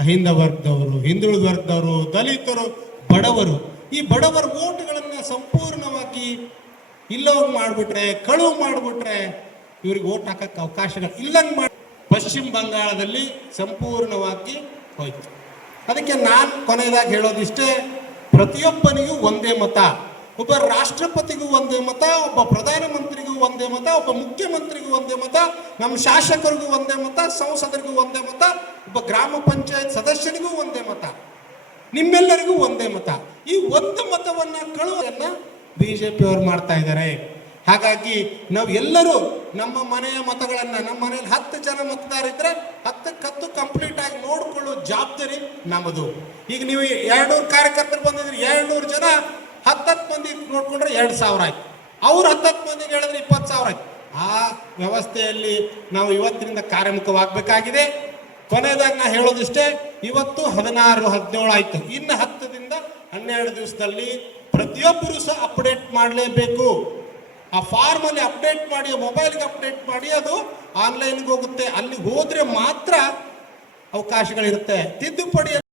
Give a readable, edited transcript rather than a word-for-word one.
ಅಹಿಂದ ವರ್ಗದವರು, ಹಿಂದುಳಿದ ವರ್ಗದವರು, ದಲಿತರು, ಬಡವರು, ಈ ಬಡವರ ಓಟ್ಗಳನ್ನ ಸಂಪೂರ್ಣವಾಗಿ ಇಲ್ಲೋಗಿ ಮಾಡಿಬಿಟ್ರೆ, ಕಳುವು ಮಾಡಿಬಿಟ್ರೆ ಇವ್ರಿಗೆ ಓಟ್ ಹಾಕಕ್ಕೆ ಅವಕಾಶಗಳು ಇಲ್ಲಂಗೆ ಮಾಡಿ ಪಶ್ಚಿಮ ಬಂಗಾಳದಲ್ಲಿ ಸಂಪೂರ್ಣವಾಗಿ ಹೋಯ್ತು. ಅದಕ್ಕೆ ನಾನು ಕೊನೆಯದಾಗಿ ಹೇಳೋದಿಷ್ಟೇ, ಪ್ರತಿಯೊಬ್ಬನಿಗೂ ಒಂದೇ ಮತ, ಒಬ್ಬ ರಾಷ್ಟ್ರಪತಿಗೂ ಒಂದೇ ಮತ, ಒಬ್ಬ ಪ್ರಧಾನಮಂತ್ರಿಗೂ ಒಂದೇ ಮತ, ಒಬ್ಬ ಮುಖ್ಯಮಂತ್ರಿಗೂ ಒಂದೇ ಮತ, ನಮ್ಮ ಶಾಸಕರಿಗೂ ಒಂದೇ ಮತ, ಸಂಸದರಿಗೂ ಒಂದೇ ಮತ, ಒಬ್ಬ ಗ್ರಾಮ ಪಂಚಾಯತ್ ಸದಸ್ಯನಿಗೂ ಒಂದೇ ಮತ, ನಿಮ್ಮೆಲ್ಲರಿಗೂ ಒಂದೇ ಮತ. ಈ ಒಂದು ಮತವನ್ನ ಕಳುವನ್ನ ಬಿಜೆಪಿ ಅವರು ಮಾಡ್ತಾ ಇದ್ದಾರೆ. ಹಾಗಾಗಿ ನಾವು ಎಲ್ಲರೂ ನಮ್ಮ ಮನೆಯ ಮತಗಳನ್ನ, ನಮ್ಮ ಮನೆಯಲ್ಲಿ 10 ಜನ ಮತದಾರಿದ್ರೆ 10ಕ್ಕೆ 10 ಕಂಪ್ಲೀಟ್ ಆಗಿ ನೋಡ್ಕೊಳ್ಳೋ ಜವಾಬ್ದಾರಿ ನಮ್ಮದು. ಈಗ ನೀವು 200 ಕಾರ್ಯಕರ್ತರು ಬಂದಿದ್ರಿ, 200 ಜನ 10 ಮಂದಿ ನೋಡ್ಕೊಂಡ್ರೆ 2000 ಆಯ್ತು. ಅವ್ರು 10 ಮಂದಿಗೆ ಹೇಳಿದ್ರೆ 20,000 ಆಯ್ತು. ಆ ವ್ಯವಸ್ಥೆಯಲ್ಲಿ ನಾವು ಇವತ್ತಿನಿಂದ ಕಾರ್ಯಮುಖವಾಗಬೇಕಾಗಿದೆ. ಕೊನೆಯದಾಗಿ ನಾ ಹೇಳೋದಿಷ್ಟೇ, ಇವತ್ತು 16, 17 ಆಯ್ತು. ಇನ್ನು 10ದಿಂದ 12 ದಿವಸದಲ್ಲಿ ಪ್ರತಿಯೊಬ್ಬರು ಸಹ ಅಪ್ಡೇಟ್ ಮಾಡಲೇಬೇಕು. ಆ ಫಾರ್ಮ್ ಅಲ್ಲಿ ಅಪ್ಡೇಟ್ ಮಾಡಿ, ಮೊಬೈಲ್ಗೆ ಅಪ್ಡೇಟ್ ಮಾಡಿ, ಅದು ಆನ್ಲೈನ್ಗೆ ಹೋಗುತ್ತೆ. ಅಲ್ಲಿ ಹೋದ್ರೆ ಮಾತ್ರ ಅವಕಾಶಗಳಿರುತ್ತೆ. ತಿದ್ದುಪಡಿ